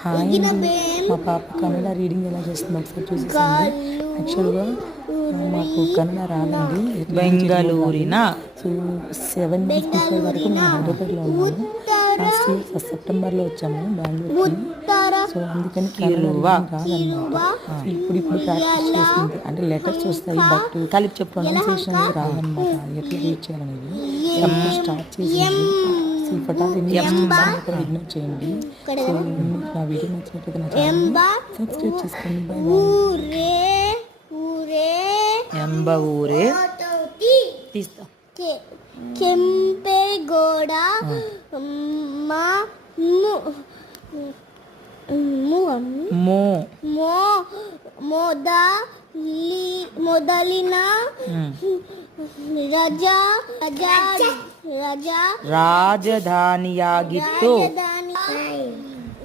Hi అండి, మా పాప కన్నడ రీడింగ్ ఎలా చేస్తుందో ఒకసారి చూసేసండి. యాక్చువల్గా మాకు కన్నడ రాదండి, బెంగళూరిన సో 7:55 వరకు మేము హైదరాబాద్లో ఉన్నాము. లాస్ట్ ఇయర్ సెప్టెంబర్లో వచ్చాము బెంగళూరుకి. సో అందుకని కన్నడ రాదన్నమాట. ఇప్పుడు ప్రాక్టీస్ చేస్తుంది, అంటే లెటర్స్ వస్తాయి బట్ కలిపి ప్రొనౌన్సియేషన్ అనేది రాదన్నమాట. ఎట్లా రీడ్ చేయాలనేది స్టార్ట్ చేసింది. ఇగ్నోర్ చేయండి. సో నా వీడియో నచ్చినట్లయితే నా ఛానల్ సబ్స్క్రైబ్ చేసుకోండి. ఊరే తీస్తా ಕೆಂಪೇಗೌಡ ಮೊದಲಿನ ರಾಜಧಾನಿಯಾಗಿತ್ತು.